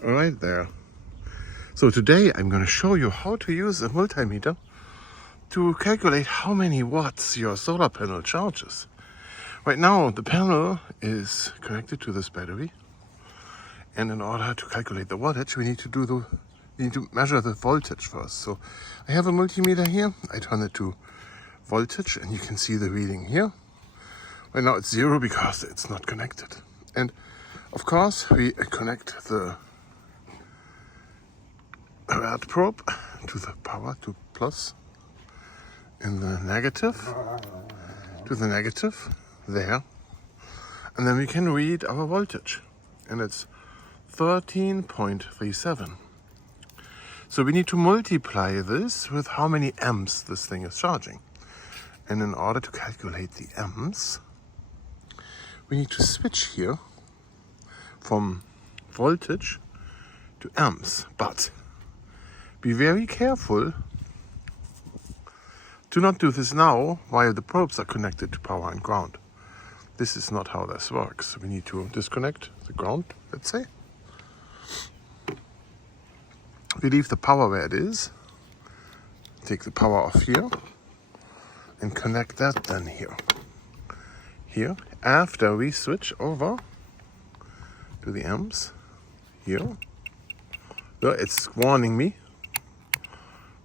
Alright there. So today I'm going to show you how to use a multimeter to calculate how many watts your solar panel charges. Right now the panel is connected to this battery, and in order to calculate the wattage we need to measure the voltage first. So I have a multimeter here, I turn it to voltage and you can see the reading here. Right now it's 0 because it's not connected. And of course we connect the red probe to the power, to plus, in the negative, to the negative there, and then we can read our voltage, and it's 13.37. So we need to multiply this with how many amps this thing is charging, and in order to calculate the amps we need to switch here from voltage to amps, but be very careful to not do this now while the probes are connected to power and ground. This is not how this works. We need to disconnect the ground, let's say. We leave the power where it is, take the power off here, and connect that then here. Here, after we switch over to the amps, here. So it's warning me.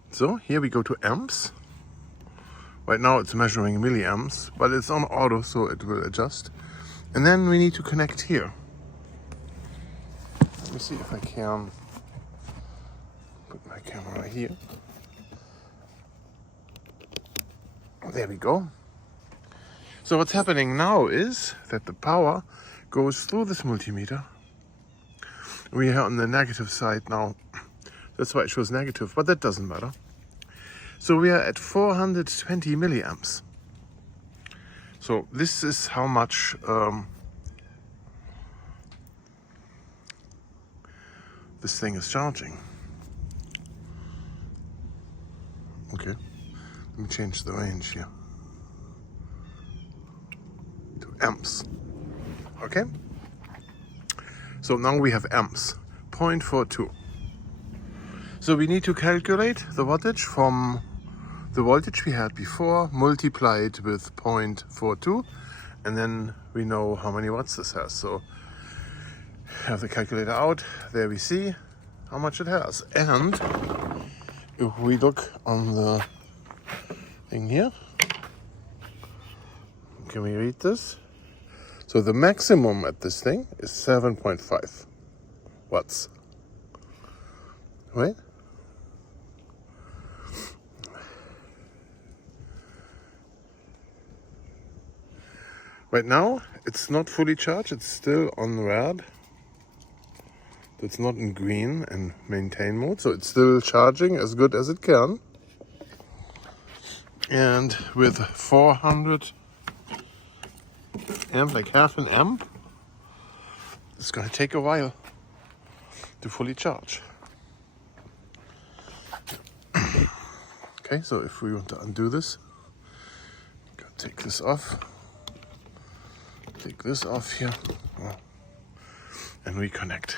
So here we go to amps. Right now it's measuring milliamps, but it's on auto, so it will adjust. And then we need to connect here. Let me see if I can put my camera here. There we go. So what's happening now is that the power goes through this multimeter. We are on the negative side now. That's why it shows negative, but that doesn't matter. So we are at 420 milliamps. So this is how much this thing is charging. Okay, let me change the range here to amps. Okay, so now we have amps, 0.42. So we need to calculate the wattage from the voltage we had before, multiply it with 0.42, and then we know how many watts this has. So have the calculator out, there we see how much it has. And if we look on the thing here, can we read this? So the maximum at this thing is 7.5 watts, right? Right now it's not fully charged, it's still on red. It's not in green and maintain mode, so it's still charging as good as it can. And with 400 amp, like half an amp, it's gonna take a while to fully charge. Okay, so if we want to undo this, take this off. Take this off here and reconnect.